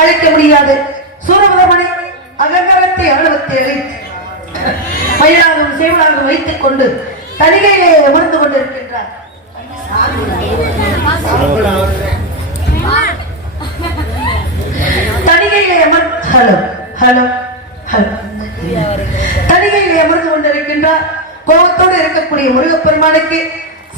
அழைக்க முடியாது. சூரபதமனை அகங்கரத்தை ஆணவத்தை மயிலாகவும் சேவலாகவும் வைத்துக் கொண்டு தனிகையிலே அமர்ந்து கொண்டிருக்கின்றார். தனிகையிலே தனிகையிலே அமர்ந்து கொண்டிருக்கின்றார். கோபத்தோடு இருக்கக்கூடிய முருகப்பெருமானுக்கு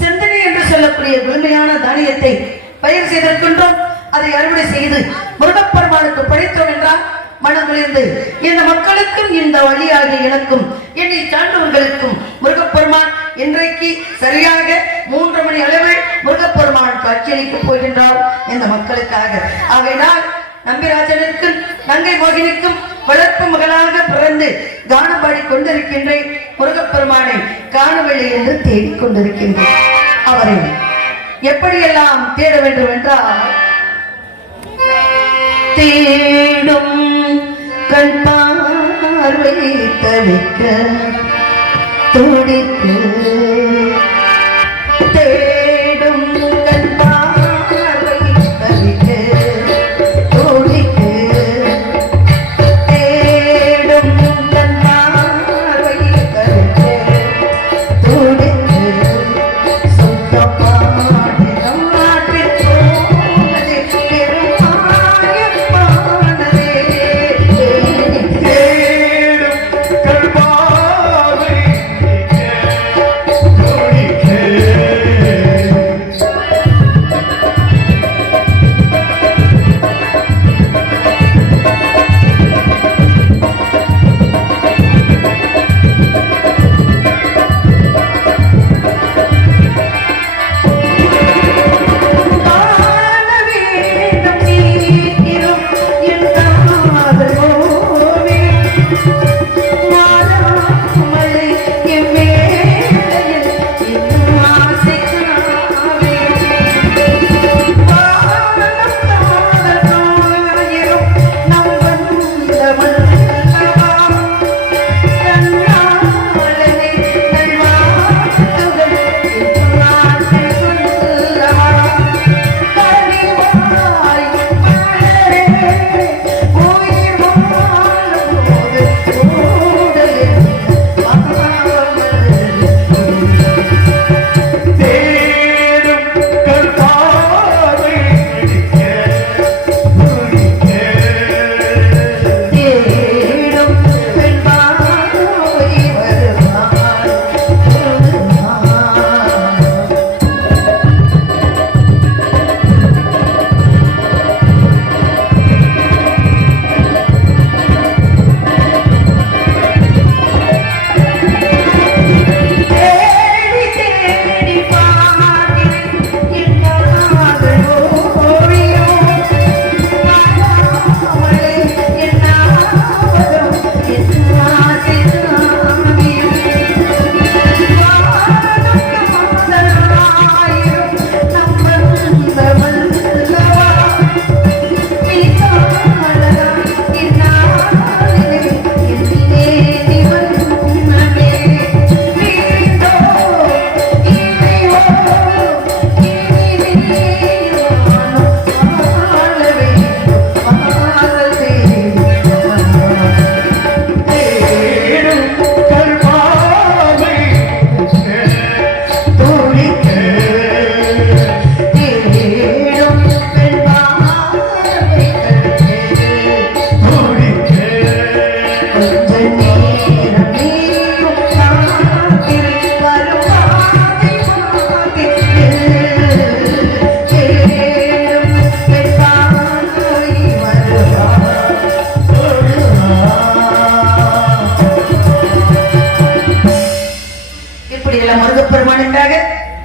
சிந்தனை என்று சொல்லக்கூடிய முழுமையான தானியத்தை பயிர் செய்திருக்கின்றோம். அதை அறுவடை செய்து முருகப்பெருமானுக்கு படைத்தோம் என்றால் மனம் விளைந்து இந்த மக்களுக்கும் இந்த வழியாகிய எனக்கும் என்னை சார்ந்தவர்களுக்கும் முருகப்பெருமான் இன்றைக்கு சரியாக 3 மணி அளவில் முருகப்பெருமான் காட்சியளிக்கப் போகின்றார் இந்த மக்களுக்காக. ஆகையினால் நம்பிராஜனுக்கும் நங்கை மோகினிக்கும் வளர்ப்பு மகளாக பிறந்து கானம் பாடி கொண்டிருக்கின்றேன். முருகப்பெருமானை காணவில்லை என்று தேடிக் கொண்டிருக்கின்றேன். அவரை எப்படியெல்லாம் தேட வேண்டும் என்றால் தேடும் கண் பார்வை தவிக்க துடிக்கு தேடும் கண் பார்வை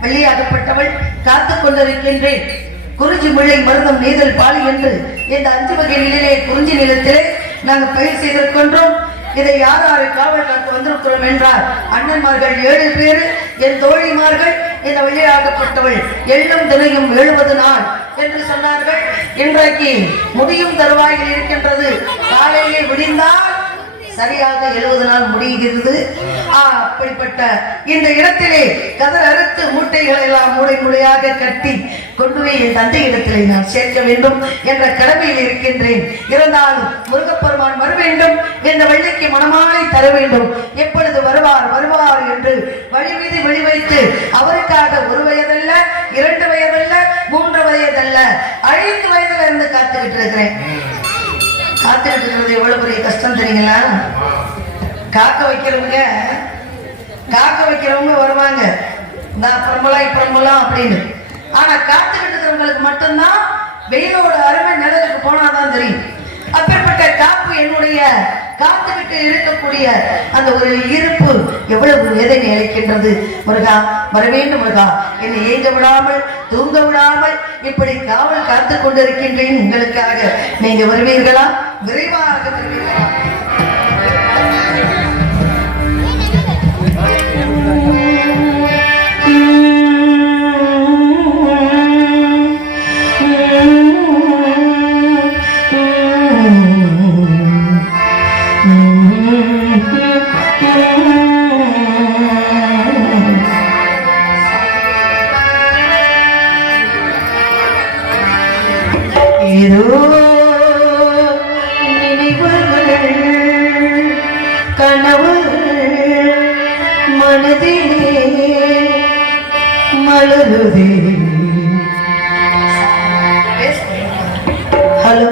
பள்ளியாகப்பட்டவள் காத்துக் கொண்டிருக்கின்றேன். குறிஞ்சி முல்லை மருதம் நெய்தல் பாலி என்று இந்த 5 வகை நிலையிலே குறிஞ்சி நிலத்திலே நாங்கள் பயிர் செய்திருக்கின்றோம். இதை யார் யாரு காவல் காத்து வந்திருக்கிறோம் என்றால் அண்ணன்மார்கள் 7 பேர், என் தோழிமார்கள் இந்த வழியாகப்பட்டவள் எள்ளும் தினையும் 70 நாள் என்று சொன்னார்கள். இன்றைக்கு முடியும் தருவாயில் இருக்கின்றது. காலையிலே விடிந்தால் சரியாக 70 நாள் முடிகிறது. அப்படிப்பட்ட இந்த இடத்திலே கதர் அறுத்து மூட்டைகள் எல்லாம் மூடை மூடையாக கட்டி கொண்டு போய் என் தந்தை இடத்திலே நான் சேர்க்க வேண்டும் என்ற கடமையில் இருக்கின்றேன். இருந்தாலும் முருகப்பெருமான் வர வேண்டும், இந்த வள்ளிக்கு மனமாலை தர வேண்டும். எப்பொழுது வருவார் வருவார் என்று வழி மீது வெளி வைத்து அவருக்காக 1 வயதல்ல, 2 வயதல்ல, 3 வயதல்ல, 5 வயதுல இருந்து காத்துக்கிட்டு இருக்கிறேன். காத்துக்கிட்டு இருக்கிறது எவ்வளவு பெரிய கஷ்டம் தெரியுங்களா? காக்க வைக்கிறவங்க வருவாங்க, நான் பிரம்பலாம் அப்படின்னு. ஆனா காத்துக்கிட்டு இருக்கிறவங்களுக்கு மட்டும்தான் வெயிலோட அருமை நிழலுக்கு போனாதான் தெரியும். அப்பேற்பட்ட காப்பு என்னுடைய காத்துக்கிட்டு இருக்கக்கூடிய அந்த ஒரு இருப்பு எவ்வளவு வேதனை அளிக்கின்றது. முருகா வர வேண்டும், முருகா என்னை ஏங்க விடாமல் தூங்க விடாமல் இப்படி காவல் காத்து கொண்டிருக்கின்றேன் உங்களுக்காக. நீங்க வருவீர்களா? விரைவாக வருவீர்களா? ஹலோ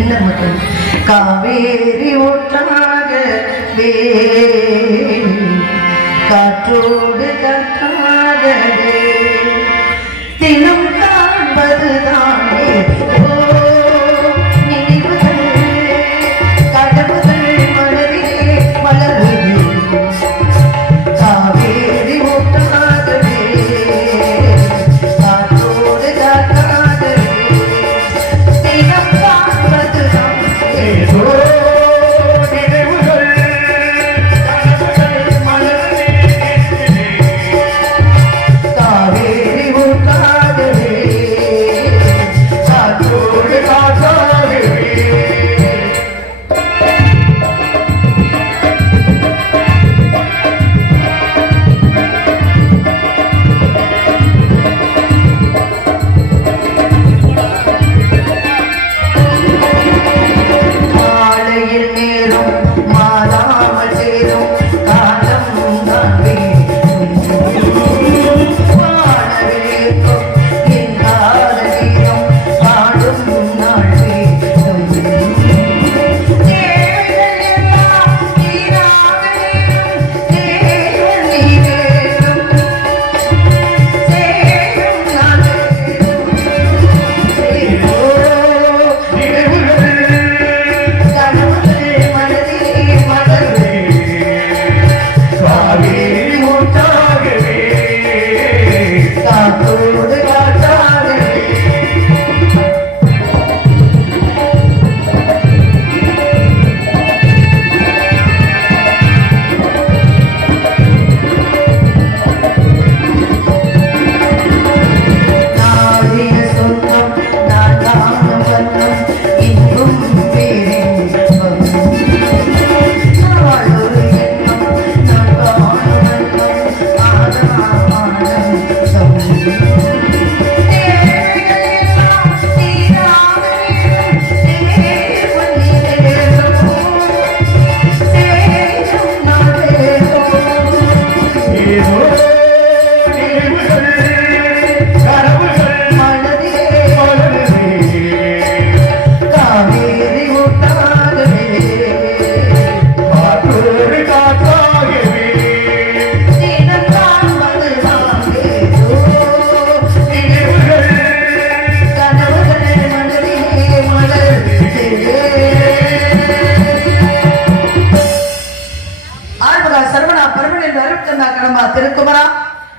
என்ன மட்டும் காவேரி ஊற்றாக காற்றோடு காற்றாக தினம் காண்பதுதான்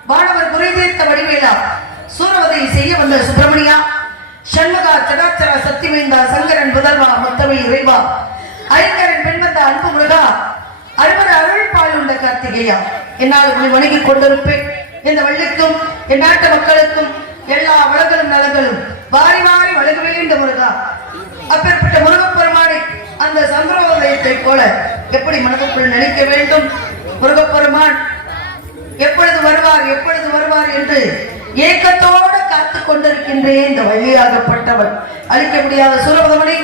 வானவர் குறைதீர்த்த வடிவேலா சூரவதை செய்ய வந்த சுப்பிரமணியா சண்முகா சடாச்சரா சத்திவேந்தா சங்கரன் முதல்வா முத்தமிழ் இறைவா ஐங்கரன் பெண்வந்த அன்பு முருகா அறுவர் அருள் பால் உண்ட கார்த்திகேயா என்னால் உங்களை வணங்கிக் கொண்டிருப்பேன். இந்த வள்ளிக்கும் என் நாட்டு மக்களுக்கும் எல்லா வளங்களும் நலங்களும் வாரி வாரி வழங்க வேண்டும் முருகா. அப்பேற்பட்ட முருகப்பெருமானை அந்த சந்திரோதயத்தை போல எப்படி மனதுக்குள் நினைக்க வேண்டும். முருகப்பெருமான் எப்பொழுது வருவார் என்று ஏக்கத்தோடு காத்துக் கொண்டிருக்கின்றேன். இந்த வள்ளியாகப்பட்டவள் அழிக்க முடியாத சூரபதமனை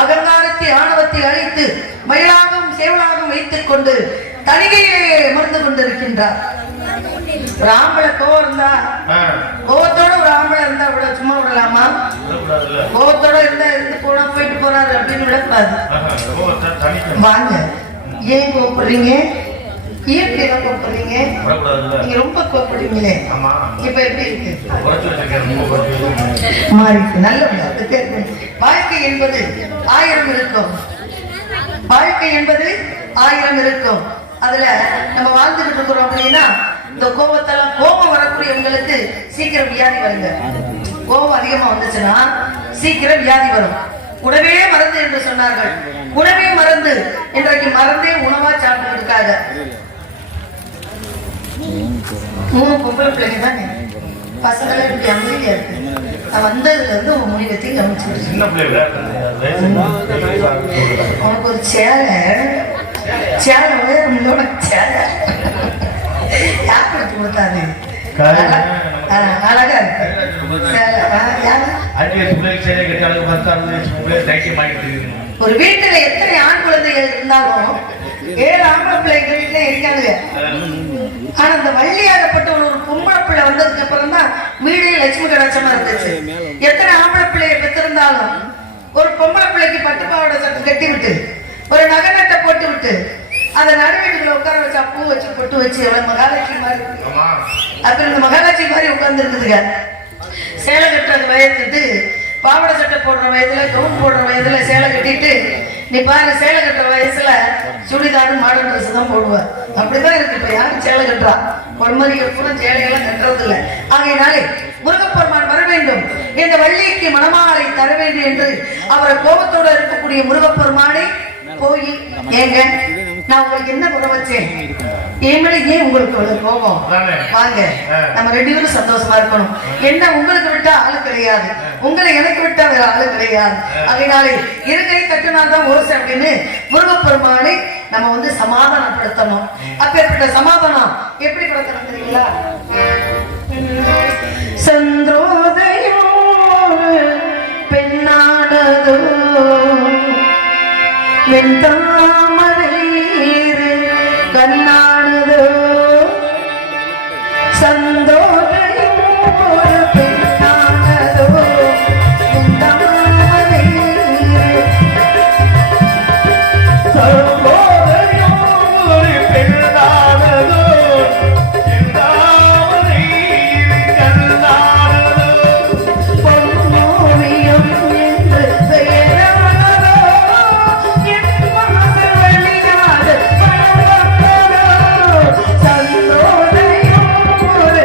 அகங்காரத்தை ஆணவத்தை அழித்து மயிலாகவும் சேவலாகவும் வைத்துக் கொண்டு தனிகையிலே அமர்ந்து கொண்டிருக்கின்றார். ஒரு ஆம்பளை கோவம் இருந்தா கோவத்தோட ஒரு ஆம்பளை இருந்தா கூட சும்மா விடலாமா? கோவத்தோட இருந்தா இருந்து போனா போயிட்டு போறாரு அப்படின்னு விடக்கூடாது. வாங்க, ஏன் கோவப்படுறீங்க? இயற்கை கோவப்படுறீங்க, நீங்க ரொம்ப கோவப்படுறீங்களே. இப்ப எப்படி இருக்கு? மாறிக்கு நல்ல வாழ்க்கை என்பது 1000 இருக்கும். வாழ்க்கை என்பது 1000 இருக்கும். அதுல நம்ம வாழ்ந்துட்டு இருக்கிறோம் அப்படின்னா இந்த கோபத்தெல்லாம் கோபம் வரக்கூடியவங்களுக்கு சீக்கிரம் வியாதி வருங்க. கோபம் அதிகமா வந்துச்சுன்னா சீக்கிரம் வியாதி வரும். உணவே மருந்து என்று சொன்னார்கள். உணவே மருந்து. இன்றைக்கு மருந்தே உணவா சாப்பிட்டு இருக்காங்க. 3 பொம்பளை பிள்ளைங்க தானே, பசங்க இப்படி அமைதியா இருக்கு. நான் வந்ததுல இருந்து உன் முடிவத்தையும் கவனிச்சு உனக்கு ஒரு சேலை உங்களோட சேலை யார் கொடுத்து கொடுத்தாரு? அழகா இருக்கு. ஒரு வீட்டுல எத்தனை ஆண் குழந்தைகள் இருந்தாலும் 7 ஆம்பளை பிள்ளைங்க வீட்டுல இருக்காங்க. ஆனா அந்த வள்ளியாகப்பட்ட ஒரு பொம்பளை பிள்ளை வந்ததுக்கு அப்புறம் தான் வீடே லட்சுமி கடாட்சமா இருந்துச்சு. எத்தனை ஆம்பளை பிள்ளைய பெற்றிருந்தாலும் ஒரு பொம்பளை பிள்ளைக்கு பட்டு பாவாடை சட்டை கட்டி விட்டு ஒரு நகை நட்டை போட்டு விட்டு அந்த நடுவீட்டுக்குள்ள உட்கார வச்சா பூ வச்சு பொட்டு வச்சு எவ்வளவு மகாலட்சுமி மாதிரி அப்புறம் இந்த மகாலட்சுமி மாதிரி உட்கார்ந்து இருக்குதுங்க. சேலை கட்டுறது வயதுட்டு பாவாடை சட்டை போடுற வயதுல கவுன் போடுற வயதுல சேலை கட்டிட்டு நீ பாரு சேலை கட்டுற வயசுல சுடிதாரு மாடர்ன் ட்ரெஸ் தான் போடுவேன். அப்படிதான் இருக்கு. இப்ப யாரும் சேலை கட்டுறா? பொன்மதிகள் கூட சேலையெல்லாம் கட்டுறது இல்லை. ஆகையினாலே முருகப்பெருமான் வர வேண்டும், இந்த வள்ளிக்கு மணமாலை தர வேண்டும் என்று அவரை கோபத்தோடு இருக்கக்கூடிய முருகப்பெருமானை போய் ஏங்க நான் உங்களுக்கு என்ன குறை வச்சேன்? ஏமேல ஏன் உங்களுக்கு ஒரு கோபம்? வாங்க, நம்ம 2 பேரும் சந்தோஷமா இருக்கணும். என்ன உங்களுக்கு விட்டா ஆளு கிடையாது, உங்களை எனக்கு விட்டா வேற ஆளு கிடையாது. அதனாலே இருக்கை தட்டுனால்தான் ஓசை அப்படின்னு முருகப்பெருமானை நம்ம வந்து சமாதானப்படுத்தணும். அப்பேற்பட்ட சமாதானம் எப்படி படுத்தணும் தெரியுங்களா? சந்திரோதயம் பெண்ணானதோ வெண்தாமரையீரு கண்ணானதோ சந்தோதயம் ஒரு பெண்ணானதோ வெண்தாமரையீரு சந்தோதயம் ஒரு பெண்ணானதோ வெண்தாமரையீரு கண்ணானதோ பொன்னோவியம் என்று பெயரானதோ சந்தோதயம் ஒரு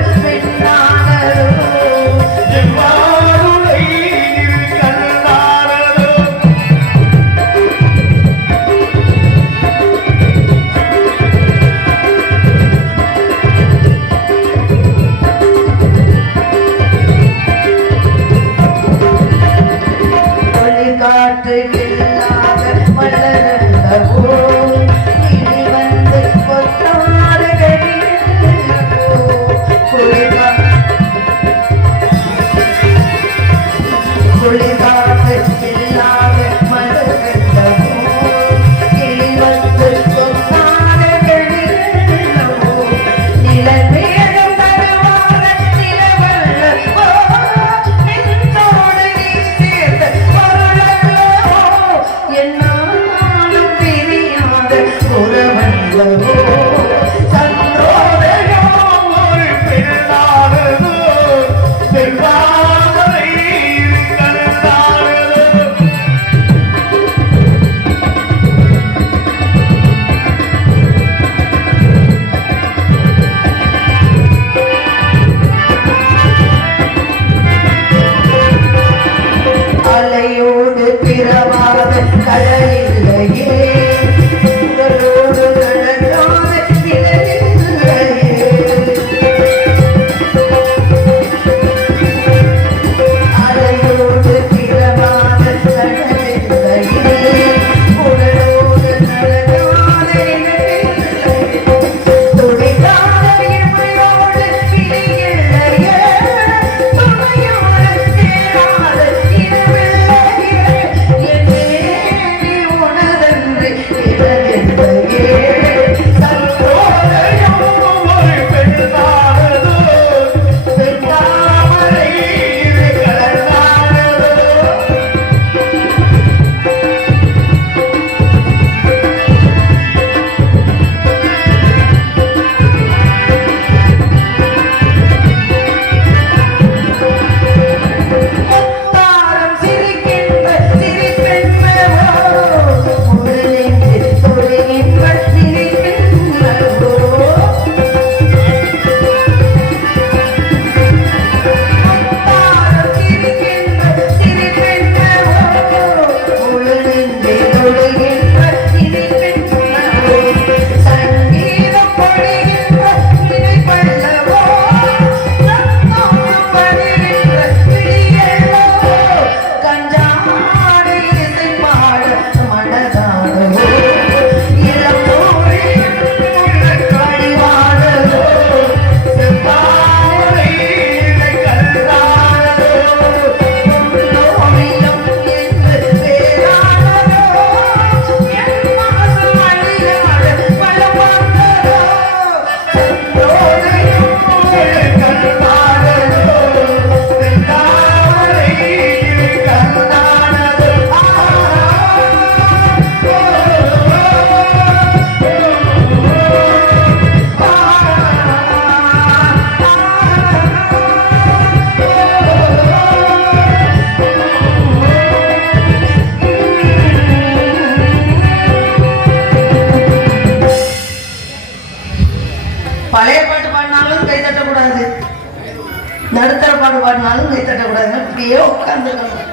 நடுத்தர பாடு பாடினாலும் கை தட்டக்கூடாதுங்க, இப்படியே உட்கார்ந்துருக்கணும்.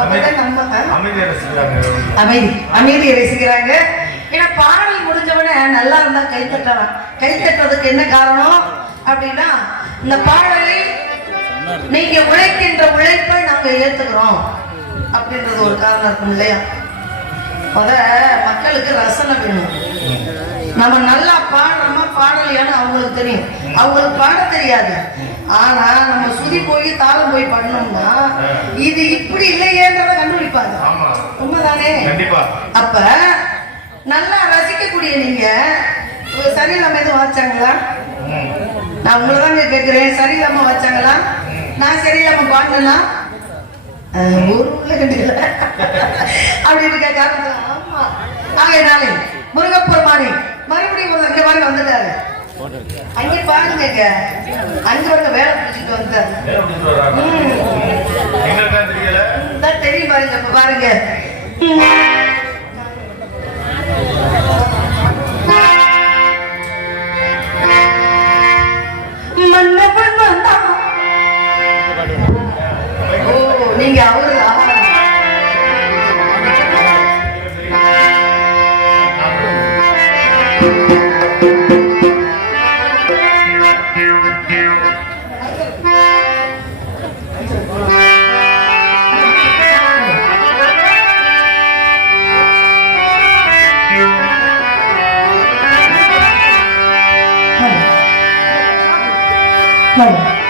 அப்பதான் நம்ம அமைதியை ரசிக்கிறாங்க. ஏன்னா பாடல் முடிஞ்சவன நல்லா இருந்தா கை தட்டலாம். கை தட்டுறதுக்கு என்ன காரணம் அப்படின்னா, இந்த பாடலை நீங்க உழைக்கின்ற உழைப்பை நாங்க ஏத்துக்கிறோம் அப்படின்றது ஒரு காரணம் இருக்கும் இல்லையா? மக்களுக்கு ரசனை வேணும். நம்ம நல்லா பாடுறோமா பாடலையான்னு அவங்களுக்கு தெரியும். அவங்களுக்கு பாட தெரியாது. ஆனா நம்ம சுதி போய் தாளம் போய் பண்ணோம்னா இது இப்படி இல்லையேன்றத கண்டுபிடிப்பாங்க. உண்மைதானே? அப்ப நல்லா ரசிக்கக்கூடிய நீங்க சரியில்லாம எதுவும் வாச்சாங்களா? நான் உங்களை தாங்க கேட்கிறேன். சரியில்லாம வச்சாங்களா? நான் சரியில்லாம பாடினா ஒரு உள்ள கண்டில அப்படி இருக்க காரணம். ஆமா, ஆகையினாலே முருகப்பெருமானே மறுபடியும் அங்க பாருங்க வந்துட்டாரு. அங்கே பாருங்க, அங்க வந்து வேலை பிடிச்சிட்டு வந்தாரு. தெரியும் பாருங்க. இப்ப பாருங்க, மன்னவன் வந்தா. ஓ, நீங்க அவரு Vale.